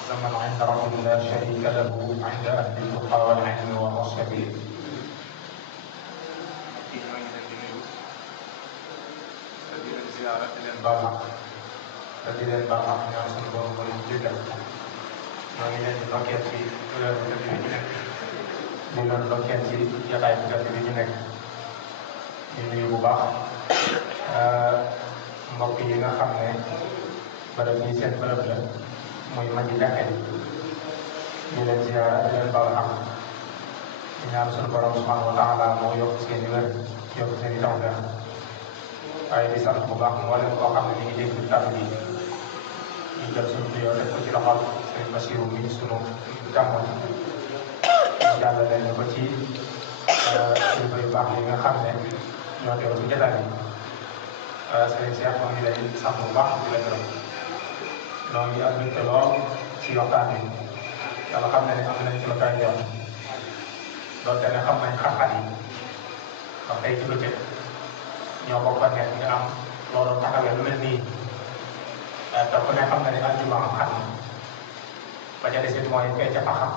أعز من عند رب لا شريك له عند أهل التقى والعلم والرشد. di leen ziyaara di leen baal xaq te di leen baal xaq ñaan suñu borom mooy jéggal ñoo ngi leen di ndokkeel ci weer bu tëdd bi ñu nekk di leen ndokkeel ci jataay bu tëdd bi ñu nekk di nuyu bu baax mbokk yi nga xam ne bërëb yi seen bërëb la muy magi jàkka yi di leen ziyaara di leen baal xaq di ñaan suñu borom subhanahu wa taala moo yokk seen i wér yokk seen i tawfeex waaye di sant bu baax mboolem koo xam ne ñu ngi dégg kàddu gi ñu jël suñu nuyoo def ko ci loxol sëñ Basiru mi sunu jàmmoon ñu jàllale ñu ko ci kilifa yu baax yi nga xam ne ñoo teew ci jotaay bi sëñ Cheikh moo ngi lay sant bu baax di la gërëm ñoo ngi am mbégte lool ci waxtaan bi yàlla xam ne am nañ ci lu kaay yoon doonte ne xam nañ xam-xam yi ndax tey ci bëccëg ñoo bokk nekk nga am loolu taxawee lu mel nii te ku ne xam na ne aljuma am xam ba ca desit mooy fee ca paxam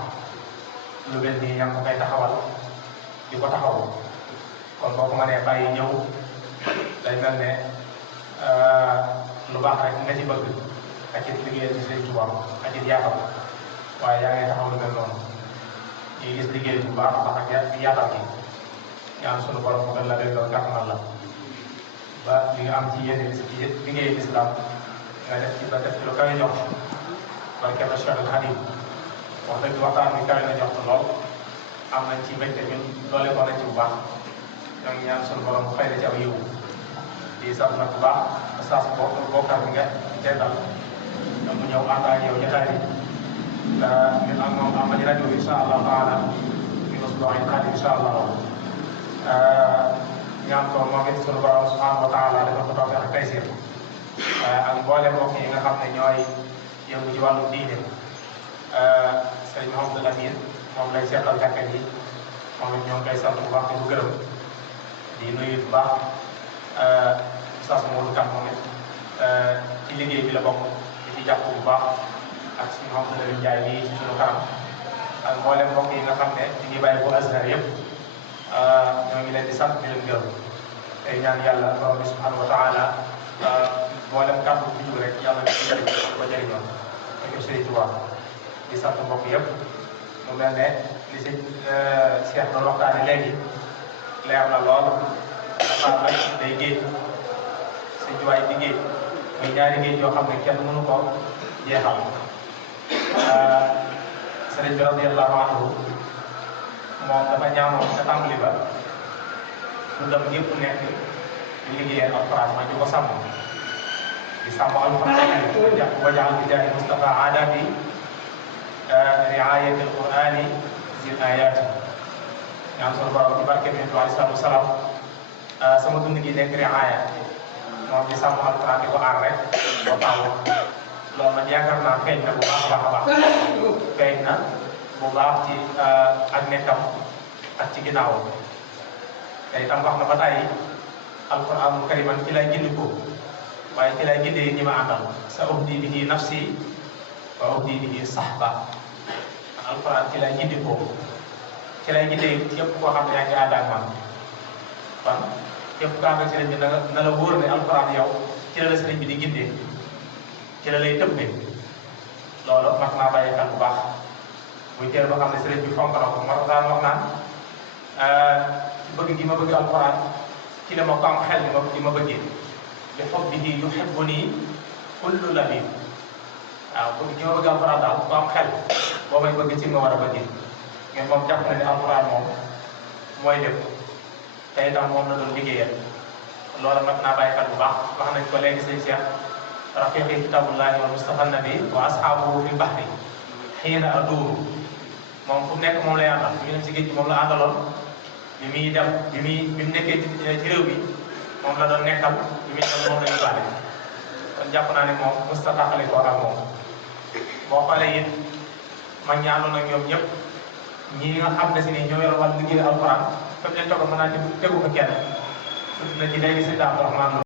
lu mel nii ñam koy taxawal di ko taxaw kon boo ko mënee bàyyi ñëw day mel ne lu baax rek nga ci bëgg ak it liggéeyal ci Sëriñ Tuubaa ak it yaatal waaye yaa ngi taxaw lu mel noonu ñu gis liggéey bu baax a baax ak yaatal gi ñaan sunu borom mu gën la rek loolu gàttanal la ba li nga am ci yenn liggéeyu islam nga def ci ba def ci lu kawe jox barke ba Cheikh Khadim wax dëgg waxtaan bi kawe na jox lool am nañ ci mbégte ñun doole ko nañ ci bu baax ñoo ngi ñaan sunu borom fay la ci aw yiw di sant nag bu baax saas bokkar bi nga teetal mu ñëw ànd ak yow jotaay bi ñun ak moom am nañu rajo incha allah taala ñu ko suba ay xarit incha allah ñaan ko moom it sunu borom subhanahu wa taala dafa ko tawfeex ak taysir ak mboolem mbokk yi nga xam ne ñooy yëngu ci wàllu diine sëñ Mouhamadou Lamine moom lay seetal jàkka ji moom it ñoo ngi koy sant bu baax di ko gërëm di nuyu bu baax sas Modou Kane moom it ci liggéey bi la bokk di ci jàpp bu baax ak sëñ Mouhamadou Lamine Ndiaye nii ci sunu kanam ak mboolem mbokk yi nga xam ne ñu ngi bàyyi ko Azhar yëpp ñoo ngi leen di sant di leen gërëm tey ñaan yàlla borom bi subhanahu wa taala mboolem kàddu bi ñu rek yàlla na jëriñ ko jëriñoo ak Sëriñ Tuubaa di sant mbokk yëpp mu mel ne li si Cheikh doon waxtaane léegi leer na lool dafa ay day géej Sëriñ Tuubaa di géej muy ñaari géej yoo xam ne kenn mënu ko jeexal sëriñ bi radiyallahu anhu moom dafa ñaanoon ca tàmbali ba dundam yëpp nekk di liggéeyal alquran ma di ko sàmm di sàmm alquran wajaal bi jaahi Mustafa aadabi riayati alqurani zil ayati ñaan sunu borom ci barke bi alayhi salaatu wasalaam sama dund gi nekk riaya moom di sàmm alquran di ko aar rek ba taw loolu man yaakaar naa feeñ na bu baax a baax feeñ na bu baax ci ak nekkam ak ci ginnaawam te itam wax na ba tàyyi alquranul kariman ci lay gindi ko waaye ci lay gindee ñi ma àndal sa uhdi bihi nafsi wa uhdi bihi sahba alquran ci lay gindi ko ci lay gindee képp koo xam ne yaa ngi ànd ak man kon képp koo xam ne sëriñ bi na la wóor ne alquran yow ci la sëriñ bi di gindee ci la lay tëbbee loolu mat naa bàyyi xel bu baax muy teel boo xam ne sëriñ bi fonk na ko moo tax daan wax naan bëgg gi ma bëgg alquran ci la ma ko am xel li ma bëggee li hubbihi yuhibbuni kullu labib waaw bëgg gi ma bëgg alquran daal ku am xel boo may bëgg ci nga war a bëggee mais moom jàpp na ne alquran moom mooy lépp te itam moom la doon liggéeyal loolu mat naa bàyyi xel bu baax wax nañ ko léegi sëñ Cheikh rafiqi kitabullahi wa mustafa nabi wa ashabuhu fi bahri xiina aduuru moom fu mu nekk moom lay àndal bi mu dem si géej gi moom la àndaloon bi muy dem bi mu nekkee ci réew bi moom la doon nekkal bi muy dem moom la ñu baale kon jàpp naa ne moom musta taxali ko ak moom boo xoolee it mag ñi àndoon ak ñoom ñëpp ñi nga xam ne si ni ñoo yor wàllu liggéey alquran fa mu leen toog mën naa tegu ko kenn surtout na ci léegi si Abdourahmane